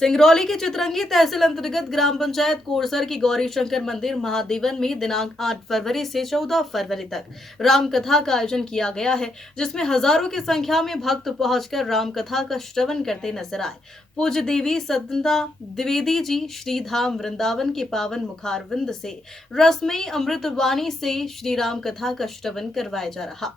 सिंगरौली के चितरंगी तहसील अंतर्गत ग्राम पंचायत कोरसर की गौरी शंकर मंदिर महादेवन में दिनांक 8 फरवरी से 14 फरवरी तक राम कथा का आयोजन किया गया है, जिसमें हजारों की संख्या में भक्त पहुंचकर राम कथा का श्रवण करते नजर आए। पूज्य देवी सदनता द्विवेदी जी श्री धाम वृंदावन के पावन मुखारविंद से रसमयी अमृत वाणी से श्री राम कथा का श्रवण करवाया जा रहा।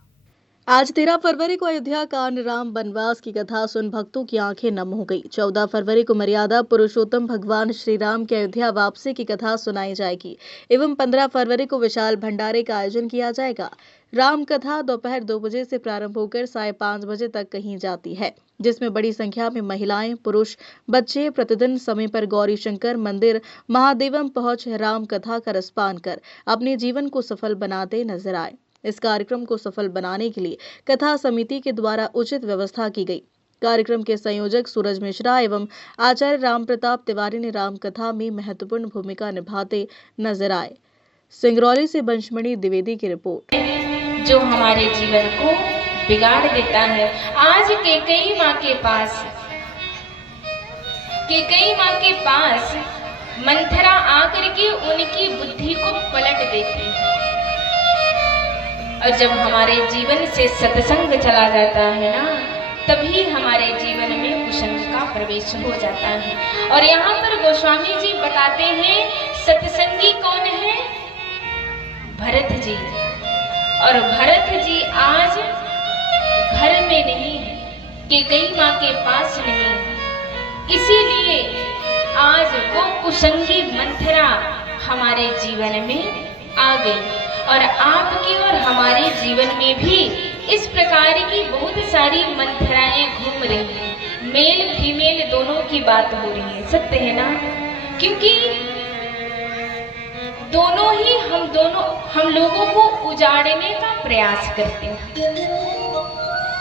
आज 13 फरवरी को अयोध्या कांड राम वनवास की कथा सुन भक्तों की आंखें नम हो गई। 14 फरवरी को मर्यादा पुरुषोत्तम भगवान श्री राम के अयोध्या वापसी की कथा सुनाई जाएगी एवं 15 फरवरी को विशाल भंडारे का आयोजन किया जाएगा। राम कथा दोपहर 2 बजे से प्रारंभ होकर 5:30 बजे तक कही जाती है, जिसमें बड़ी संख्या में महिलाएं, पुरुष, बच्चे प्रतिदिन समय पर गौरी शंकर मंदिर महादेवम पहुंच राम कथा का रसपान कर अपने जीवन को सफल बनाते नजर आए। इस कार्यक्रम को सफल बनाने के लिए कथा समिति के द्वारा उचित व्यवस्था की गई। कार्यक्रम के संयोजक सूरज मिश्रा एवं आचार्य राम प्रताप तिवारी ने राम कथा में महत्वपूर्ण भूमिका निभाते नजर आए। सिंगरौली से बंशमणि द्विवेदी की रिपोर्ट। जो हमारे जीवन को बिगाड़ देता है। आज कैकेयी माँ के पास मंथरा आकर के उनकी बुद्धि को पलट देती है। और जब हमारे जीवन से सत्संग चला जाता है ना, तभी हमारे जीवन में कुसंग का प्रवेश हो जाता है। और यहाँ पर गोस्वामी जी बताते हैं सत्संगी कौन है? भरत जी। और भरत जी आज घर में नहीं है, कैकेयी माँ के पास नहीं है, इसीलिए आज वो कुसंगी मंथरा हमारे जीवन में आ गई। और आपके और हमारे जीवन में भी इस प्रकार की बहुत सारी मंथराएं घूम रही हैं। मेल फीमेल दोनों की बात हो रही है, सत्य है ना? क्योंकि दोनों ही हम लोगों को उजाड़ने का प्रयास करते हैं।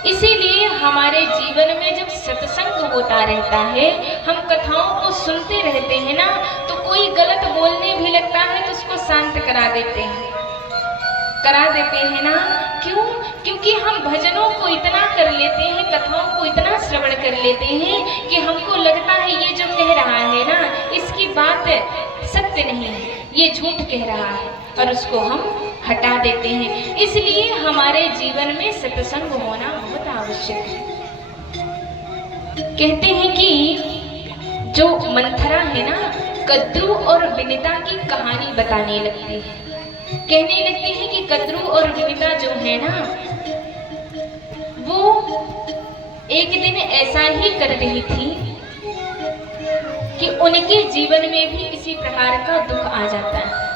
इसीलिए हमारे जीवन में जब सत्संग होता रहता है, हम कथाओं को सुनते रहते हैं ना, तो कोई गलत बोलने भी लगता है तो उसको शांत करा देते हैं ना। क्यों? क्योंकि हम भजनों को इतना कर लेते हैं, कथाओं को इतना श्रवण कर लेते हैं कि हमको लगता है ये जो कह रहा है ना, इसकी बात सत्य नहीं है, ये झूठ कह रहा है, और उसको हम हटा देते हैं। इसलिए हमारे जीवन में सत्संग होना बहुत आवश्यक है। कहते हैं कि जो मंथरा है ना, कद्रू और विनिता की कहानी बताने लगती है। कहने लगते हैं कि कद्रू और विनिता जो है ना, वो एक दिन ऐसा ही कर रही थी कि उनके जीवन में भी किसी प्रकार का दुख आ जाता है।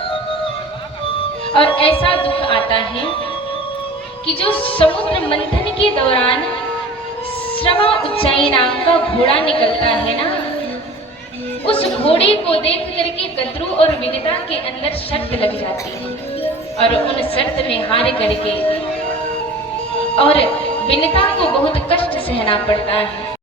और ऐसा दुख आता है कि जो समुद्र मंथन के दौरान श्रवा उच्चाई नाम का घोड़ा निकलता है ना, उस घोड़े को देख करके कद्रू और विनिता के अंदर शर्त लग जाती है। और उन शर्त में हार करके और विनिता को बहुत कष्ट सहना पड़ता है।